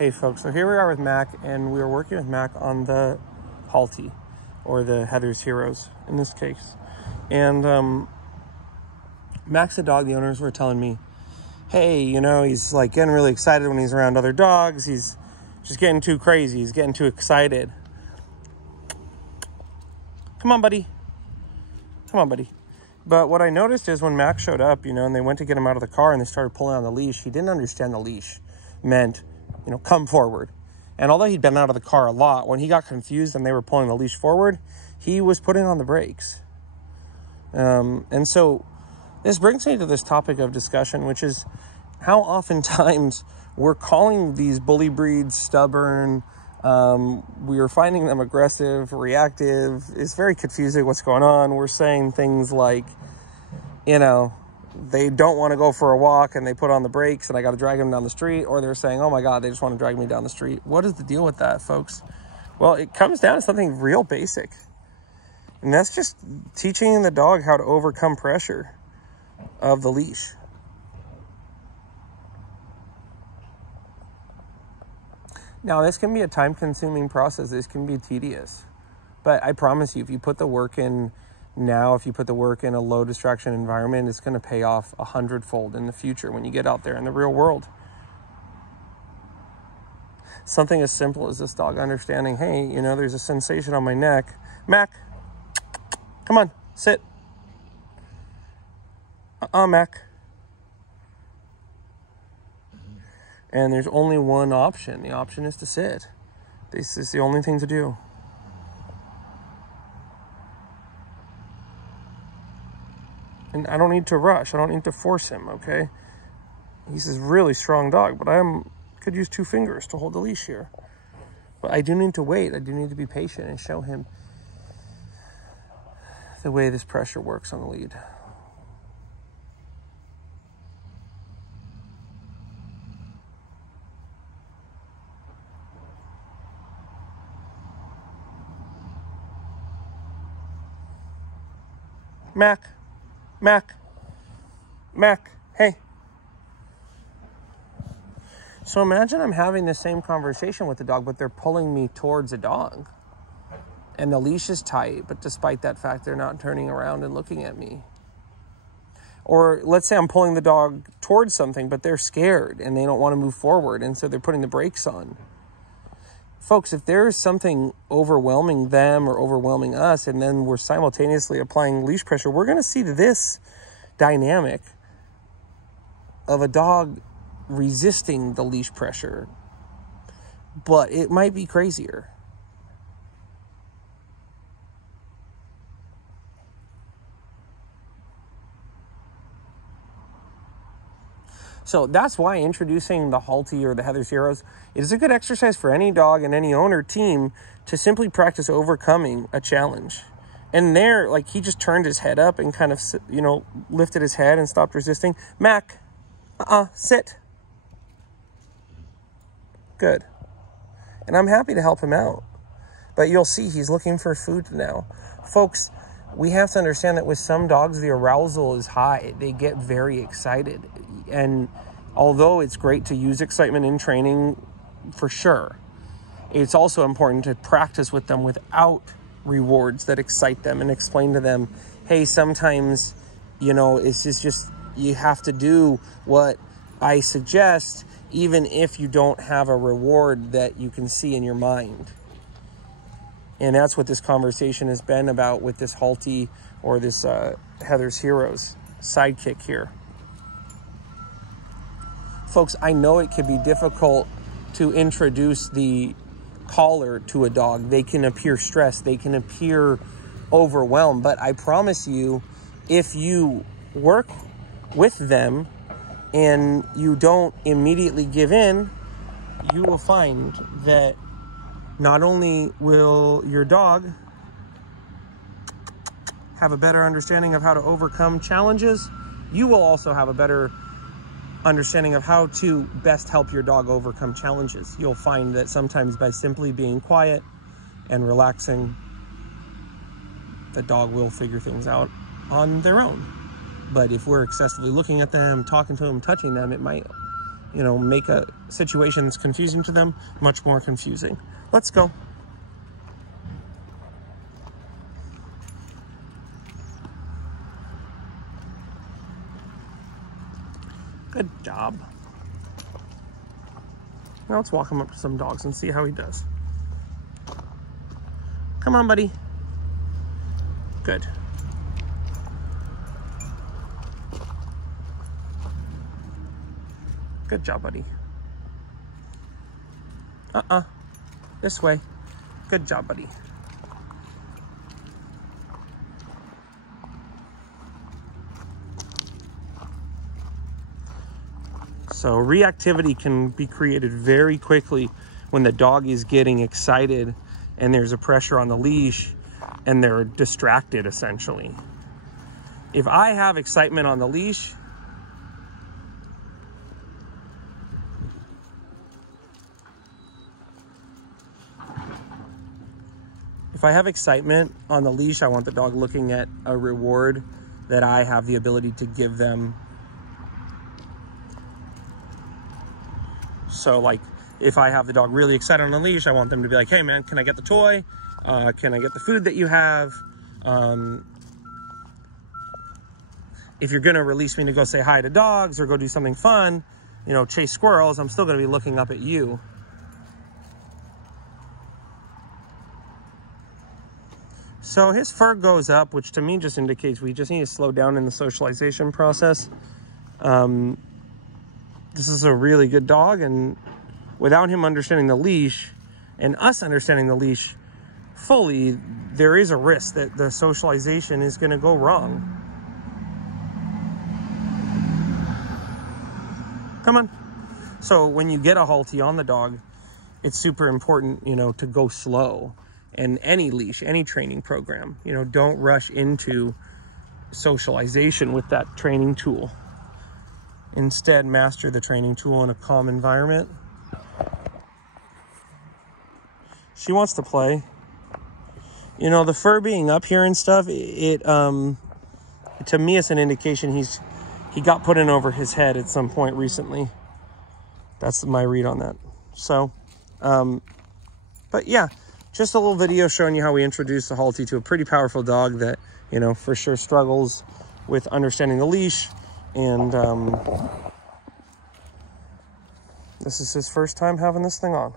Hey folks, so here we are with Mac, and we are working with Mac on the Halti, or the Heather's Heroes in this case. And Mac's a dog. The owners were telling me, hey, you know, he's like getting really excited when he's around other dogs. He's just getting too crazy. He's getting too excited. Come on, buddy. Come on, buddy. But what I noticed is when Mac showed up, you know, and they went to get him out of the car and they started pulling on the leash, he didn't understand the leash meant, you know, come forward. And although he'd been out of the car a lot, when he got confused and they were pulling the leash forward, he was putting on the brakes. And so this brings me to this topic of discussion, which is how oftentimes we're calling these bully breeds stubborn. We are finding them aggressive, reactive. It's very confusing what's going on. We're saying things like, you know, they don't want to go for a walk and they put on the brakes and I got to drag them down the street. Or they're saying, oh my God, they just want to drag me down the street. What is the deal with that, folks? Well, it comes down to something real basic. And that's just teaching the dog how to overcome pressure of the leash. Now, this can be a time-consuming process. This can be tedious. But I promise you, if you put the work in now, if you put the work in a low-distraction environment, it's going to pay off 100-fold in the future when you get out there in the real world. Something as simple as this dog understanding, hey, you know, there's a sensation on my neck. Mac, come on, sit. Mac. And there's only one option. The option is to sit. This is the only thing to do. And I don't need to rush. I don't need to force him, okay? He's a really strong dog, but could use 2 fingers to hold the leash here. But I do need to wait. I do need to be patient and show him the way this pressure works on the lead. Mac, hey. So imagine I'm having the same conversation with the dog, but they're pulling me towards a dog. And the leash is tight, but despite that fact, they're not turning around and looking at me. Or let's say I'm pulling the dog towards something, but they're scared and they don't want to move forward, and so they're putting the brakes on. Folks, if there's something overwhelming them or overwhelming us, and then we're simultaneously applying leash pressure, we're going to see this dynamic of a dog resisting the leash pressure, but it might be crazier. So that's why introducing the Halti or the Heather's Heroes is a good exercise for any dog and any owner team to simply practice overcoming a challenge. And there, like, he just turned his head up and kind of, you know, lifted his head and stopped resisting. Mac, sit. Good. And I'm happy to help him out. But you'll see he's looking for food now. Folks, we have to understand that with some dogs, the arousal is high. They get very excited. And although it's great to use excitement in training, for sure, it's also important to practice with them without rewards that excite them and explain to them, hey, sometimes, you know, it's just you have to do what I suggest, even if you don't have a reward that you can see in your mind. And that's what this conversation has been about with this Halti or this Heather's Heroes sidekick here. Folks, I know it can be difficult to introduce the collar to a dog. They can appear stressed. They can appear overwhelmed. But I promise you, if you work with them and you don't immediately give in, you will find that not only will your dog have a better understanding of how to overcome challenges, you will also have a better understanding of how to best help your dog overcome challenges. You'll find that sometimes by simply being quiet and relaxing, the dog will figure things out on their own. But if we're excessively looking at them, talking to them, touching them, it might you know, make a situation that's confusing to them much more confusing. Let's go. Good job. Now let's walk him up to some dogs and see how he does. Come on, buddy. Good. Good job, buddy. This way. Good job, buddy. So reactivity can be created very quickly when the dog is getting excited and there's a pressure on the leash and they're distracted, essentially. If I have excitement on the leash, I want the dog looking at a reward that I have the ability to give them. So like, if I have the dog really excited on the leash, I want them to be like, hey man, can I get the toy? Can I get the food that you have? If you're gonna release me to go say hi to dogs or go do something fun, you know, chase squirrels, I'm still gonna be looking up at you. So his fur goes up, which to me just indicates we just need to slow down in the socialization process. This is a really good dog, and without him understanding the leash and us understanding the leash fully, there is a risk that the socialization is going to go wrong. Come on. So when you get a halty on the dog, it's super important, you know, to go slow. And any leash, any training program, you know, don't rush into socialization with that training tool. Instead, master the training tool in a calm environment. She wants to play. You know, the fur being up here and stuff, to me, it's an indication he got put in over his head at some point recently. That's my read on that. So, but yeah, just a little video showing you how we introduced the halty to a pretty powerful dog that, you know, for sure struggles with understanding the leash. And this is his first time having this thing on.